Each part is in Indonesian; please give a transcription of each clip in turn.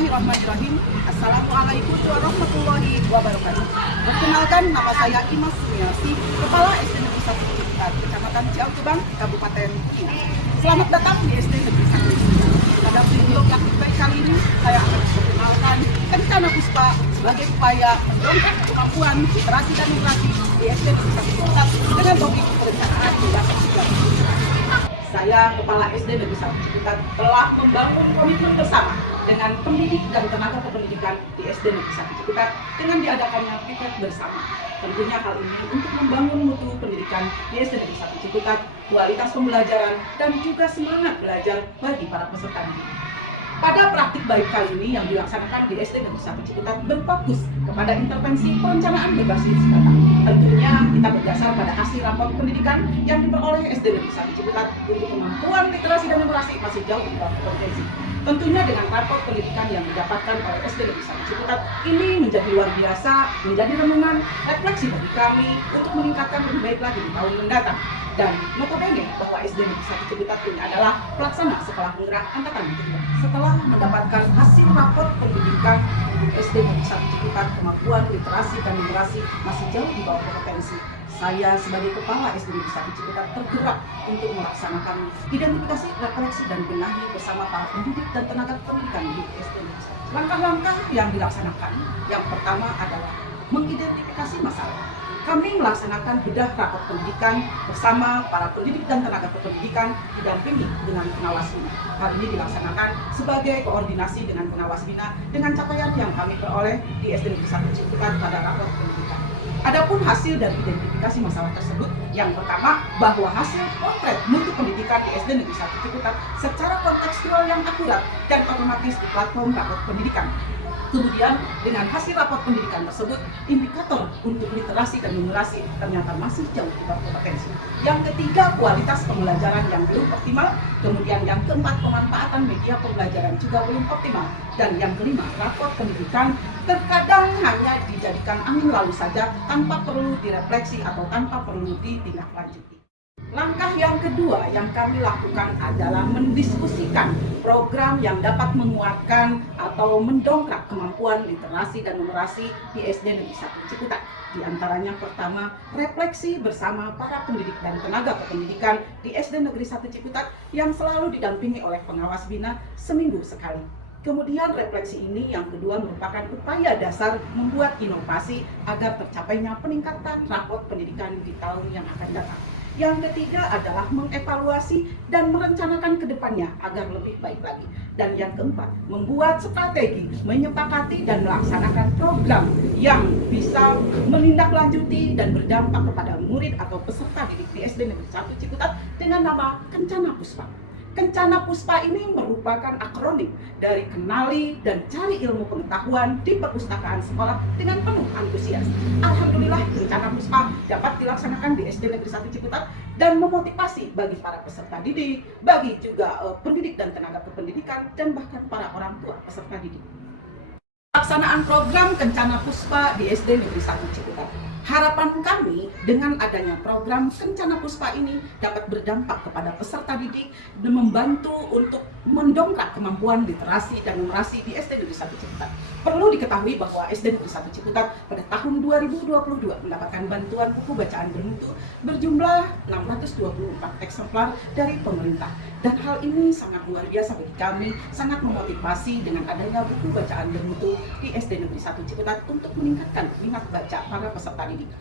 Bismillahirrahmanirrahim. Assalamualaikum warahmatullahi wabarakatuh. Perkenalkan, nama saya Imas Sumiarsi, Kepala SD Negeri 1 Ciputat, Kecamatan Ciaukebang, Kabupaten Kina. Selamat datang di SD Negeri 1 Ciputat. Pada video yang baik kali ini, saya akan memperkenalkan Kencana Puspa sebagai upaya mendongkrak kemampuan literasi dan numerasi di SD Negeri 1 Ciputat dengan topik perencanaan yang sudah. Saya, Kepala SD Negeri 1 Ciputat, telah membangun komitmen bersama dengan pendidik dan tenaga kependidikan di SD Negeri 1 Ciputat dengan diadakannya piket bersama. Tentunya hal ini untuk membangun mutu pendidikan di SD Negeri 1 Ciputat, kualitas pembelajaran, dan juga semangat belajar bagi para peserta didik. Pada praktik baik kali ini yang dilaksanakan di SD Negeri 1 Ciputat berfokus kepada intervensi perencanaan berbasis data. Tentunya kita berdasar pada hasil rapor pendidikan yang diperoleh SD Negeri 1 Ciputat untuk kemampuan literasi dan numerasi masih jauh di bawah potensi. Tentunya dengan rapor pendidikan yang didapatkan oleh SD Negeri 1 Ciputat ini menjadi luar biasa, menjadi renungan refleksi bagi kami untuk meningkatkan lebih baik lagi di tahun mendatang. Dan notabene bahwa SD Negeri 1 Ciputat ini adalah pelaksana sekolah penggerak angkatan kedua. Setelah mendapatkan hasil rapor pendidikan SD Negeri 1 Ciputat, kemampuan literasi dan numerasi masih jauh di bawah kompetensi. Saya sebagai Kepala SD Negeri 1 Ciputat tergerak untuk melaksanakan identifikasi, refleksi, dan benahi bersama para pendidik dan tenaga pendidikan di SD Negeri 1. Langkah-langkah yang dilaksanakan, yang pertama adalah mengidentifikasi masalah. Kami melaksanakan bedah rapor pendidikan bersama para pendidik dan tenaga kependidikan didampingi dengan pengawas bina. Hal ini dilaksanakan sebagai koordinasi dengan pengawas bina dengan capaian yang kami peroleh di SD Negeri 1 Ciputat pada rapor pendidikan. Adapun hasil dan identifikasi masalah tersebut, yang pertama bahwa hasil potret mutu pendidikan di SD Negeri 1 Ciputat secara kontekstual yang akurat dan otomatis di platform rapor pendidikan. Kemudian dengan hasil rapor pendidikan tersebut, indikator untuk literasi dan numerasi ternyata masih jauh di bawah kompetensi. Yang ketiga, kualitas pembelajaran yang belum optimal. Kemudian yang keempat, pemanfaatan media pembelajaran juga belum optimal. Dan yang kelima, rapor pendidikan terkadang hanya dijadikan angin lalu saja tanpa perlu direfleksi atau tanpa perlu ditindaklanjuti. Langkah yang kedua yang kami lakukan adalah mendiskusikan program yang dapat menguatkan atau mendongkrak kemampuan literasi dan numerasi di SD Negeri 1 Ciputat. Di antaranya pertama, refleksi bersama para pendidik dan tenaga kependidikan di SD Negeri 1 Ciputat yang selalu didampingi oleh pengawas bina seminggu sekali. Kemudian refleksi ini yang kedua merupakan upaya dasar membuat inovasi agar tercapainya peningkatan rapor pendidikan di tahun yang akan datang. Yang ketiga adalah mengevaluasi dan merencanakan ke depannya agar lebih baik lagi. Dan yang keempat, membuat strategi, menyepakati dan melaksanakan program yang bisa menindaklanjuti dan berdampak kepada murid atau peserta didik di SD Negeri 1 Ciputat dengan nama Kencana Puspa. Kencana Puspa ini merupakan akronim dari kenali dan cari ilmu pengetahuan di perpustakaan sekolah dengan penuh antusias. Alhamdulillah, Kencana Puspa dapat dilaksanakan di SD Negeri 1 Ciputat dan memotivasi bagi para peserta didik, bagi juga pendidik dan tenaga kependidikan, dan bahkan para orang tua peserta didik. Pelaksanaan program Kencana Puspa di SD Negeri 1 Ciputat. Harapan kami dengan adanya program Kencana Puspa ini dapat berdampak kepada peserta didik dan membantu untuk mendongkrak kemampuan literasi dan numerasi di SD Negeri 1 Ciputat. Perlu diketahui bahwa SD Negeri 1 Ciputat pada tahun 2022 mendapatkan bantuan buku bacaan bermutu berjumlah 624 eksemplar dari pemerintah. Dan hal ini sangat luar biasa bagi kami, sangat memotivasi dengan adanya buku bacaan bermutu di SD Negeri 1 Ciputat untuk meningkatkan minat baca para peserta didik.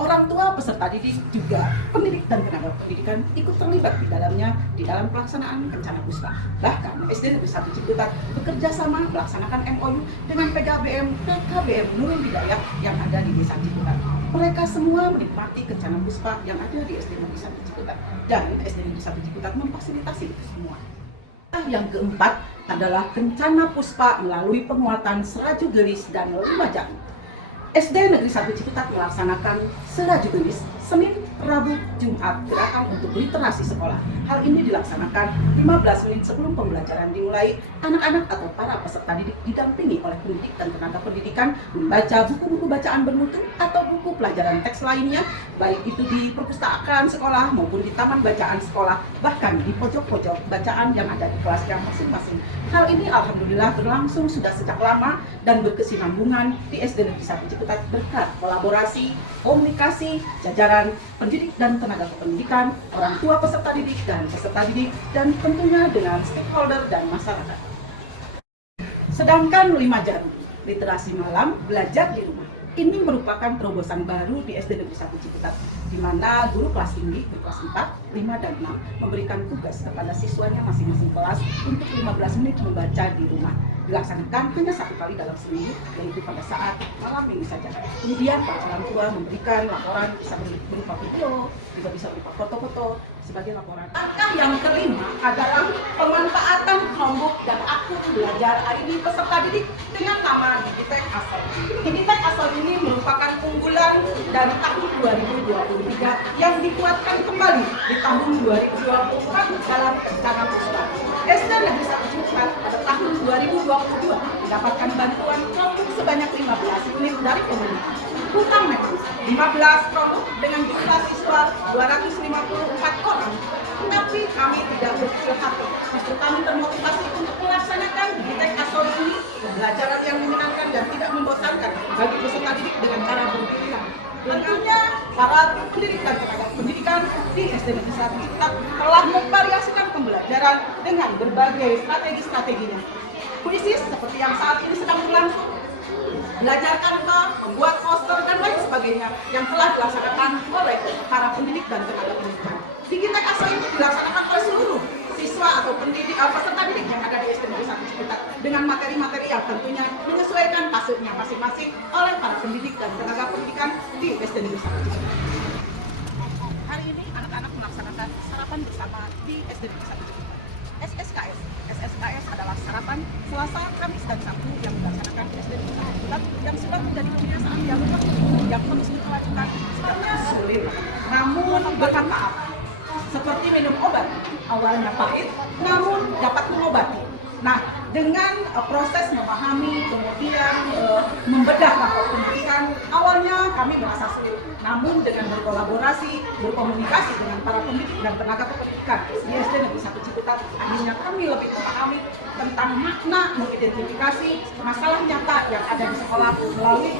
Orang tua peserta didik juga pendidik dan tenaga pendidikan ikut terlibat di dalamnya di dalam pelaksanaan Kencana Puspa. Bahkan SD Negeri 1 Ciputat bekerja sama melaksanakan MOU dengan PKBM Nurul Hidayah yang ada di Desa Ciputat. Mereka semua menikmati Kencana Puspa yang ada di SD Negeri 1 Ciputat, dan SD Negeri 1 Ciputat memfasilitasi itu semua. Yang keempat adalah Kencana Puspa melalui penguatan seraju gelis dan lima jarum. SD Negeri 1 Ciputat melaksanakan seraju gelis Senin, Rabu, Jumat gerakan untuk literasi sekolah. Hal ini dilaksanakan 15 menit sebelum pembelajaran dimulai. Anak-anak atau para peserta didik didampingi oleh pendidik dan tenaga pendidikan membaca buku-buku bacaan bermutu atau buku pelajaran teks lainnya, baik itu di perpustakaan sekolah maupun di taman bacaan sekolah, bahkan di pojok-pojok bacaan yang ada di kelasnya masing-masing. Hal ini alhamdulillah berlangsung sudah sejak lama dan berkesinambungan di SD Negeri 1 Ciputat berkat kolaborasi, komunikasi, jajaran pendidik dan tenaga kependidikan, orang tua peserta didik dan tentunya dengan stakeholder dan masyarakat. Sedangkan 5 Jarum, literasi malam, belajar di rumah. Ini merupakan terobosan baru di SD Negeri 1 Ciputat, di mana guru kelas tinggi berkelas 4, 5, dan 6 memberikan tugas kepada siswanya masing-masing kelas untuk 15 menit membaca di rumah. Dilaksanakan hanya 1 kali dalam seminggu, yaitu pada saat malam minggu saja. Kemudian para orang tua memberikan laporan bisa berupa video, juga bisa berupa foto-foto sebagai laporan. Langkah yang kelima adalah pemanfaatan Chromebook dan akun belajar ID peserta didik dengan nama Digitek Asal. Digitek Asal ini merupakan unggulan dari tahun 2023 yang dikuatkan kembali di tahun 2024 dalam rencana pusat. SD Negeri 1 Ciputat pada tahun 2022 mendapatkan bantuan Chromebook sebanyak 15 unit dari pemerintah. Hutang memang 15 Chromebook dengan jumlah siswa 254 orang. Tetapi kami tidak berkecil hati. Justru kami termotivasi untuk melaksanakan Digitek Asal ini pembelajaran yang menyenangkan dan tidak membosankan bagi peserta didik dengan cara berpilihan. Tentunya para pendidik dan tenaga pendidikan di SD Negeri 1 Ciputat telah memvariasikan pembelajaran dengan berbagai strategi-strateginya. Which is seperti yang saat ini sedang berlangsung, belajar Canva, membuat poster dan lain sebagainya yang telah dilaksanakan oleh para pendidik dan tenaga pendidikan. Digitek Asal ini dilaksanakan oleh seluruh siswa atau pendidik peserta didik yang ada di SD Negeri 1 Ciputat dengan materi-materi yang tentunya menyesuaikan pasutnya masing-masing oleh para pendidik dan tenaga pendidikan di SD Negeri 1 Ciputat. Hari ini anak-anak melaksanakan sarapan bersama di SD Negeri 1 Ciputat. SSKS. SSKS adalah sarapan Selasa, Kamis, dan Sabtu yang dilaksanakan di SD Negeri 1 Ciputat yang sudah menjadi kebiasaan yang terus kita lakukan. Sebenarnya sulit, namun bermanfaat. Seperti minum obat, awalnya pahit, namun dapat mengobati. Nah, dengan proses memahami, kemudian membedah mata pendidikan, awalnya kami merasa sulit. Namun dengan berkolaborasi, berkomunikasi dengan para pendidik dan tenaga kependidikan di SD Negeri 1 Ciputat, akhirnya kami lebih memahami tentang makna mengidentifikasi masalah nyata yang ada di sekolah melalui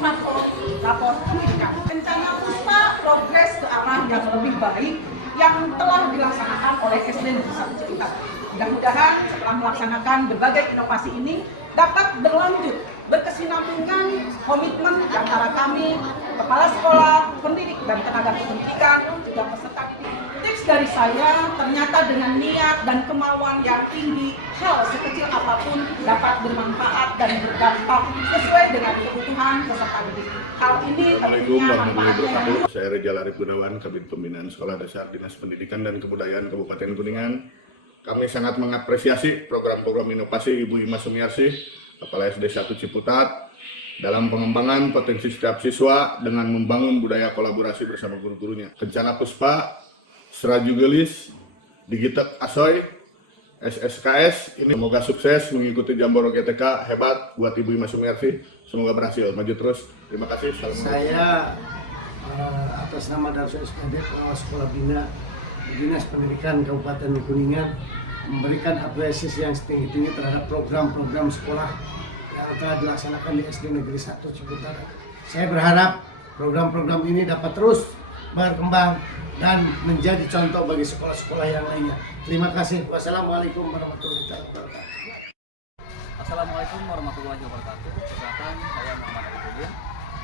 rapor pendidikan. Rencana Puspa progres ke arah yang lebih baik yang telah dilaksanakan oleh SD Negeri 1 Ciputat. Mudah-mudahan setelah melaksanakan berbagai inovasi ini dapat berlanjut, berkesinambungan komitmen antara kami, kepala sekolah, pendidik dan tenaga kependidikan, juga peserta didik. Tips dari saya, ternyata dengan niat dan kemauan yang tinggi, hal sekecil apapun dapat bermanfaat dan berdampak sesuai dengan kebutuhan peserta didik. Hal ini Assalamualaikum warahmatullahi wabarakatuh. Saya Rejal Arif Gunawan, Kabid Pembinaan Sekolah Dasar Dinas Pendidikan dan Kebudayaan Kabupaten Kuningan. Kami sangat mengapresiasi program-program inovasi Ibu Ima Sumiarsih, Kepala SD 1 Ciputat, dalam pengembangan potensi setiap siswa dengan membangun budaya kolaborasi bersama guru-gurunya. Kencana Puspa, Seraju Gelis, Digitek Asoy, SSKS, ini semoga sukses mengikuti Jamboro GTK hebat buat Ibu Ima Sumiarsih. Semoga berhasil, maju terus. Terima kasih. Saya atas nama Darsul SPD Pengawas Sekolah Bina Dinas Pendidikan Kabupaten Kuningan memberikan apresiasi yang setinggi-tinggi terhadap program-program sekolah yang telah dilaksanakan di SD Negeri 1 Ciputat. Saya berharap program-program ini dapat terus berkembang dan menjadi contoh bagi sekolah-sekolah yang lainnya. Terima kasih. Wassalamualaikum warahmatullahi wabarakatuh. Assalamualaikum warahmatullahi wabarakatuh. Perkenalkan, saya Muhammad Arifudin.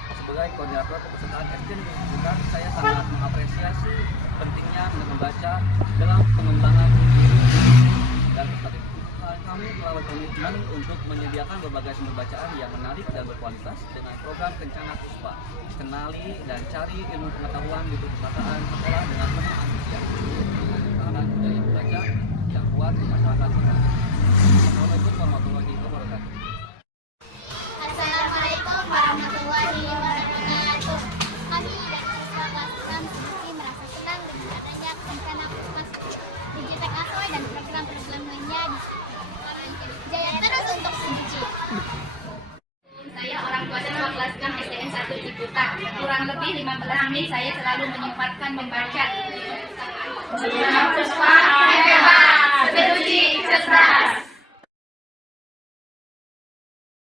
Sebagai koordinator kepesertaan SD Negeri Ciputat, saya sangat mengapresiasi pentingnya membaca dalam pengembangan diri dan strategi. Kami melakukan komitmen untuk menyediakan berbagai sumber bacaan yang menarik dan berkualitas dengan program Kencana Puspa. Kenali dan cari ilmu pengetahuan di perpustakaan sekolah dengan penuh antusias. Menggunakan budaya membaca yang kuat di masyarakat kita. Assalamualaikum warahmatullahi wabarakatuh. Assalamualaikum warahmatullahi wabarakatuh. Kami dari siswa kelas 6 14 Mei saya selalu menyempatkan membaca.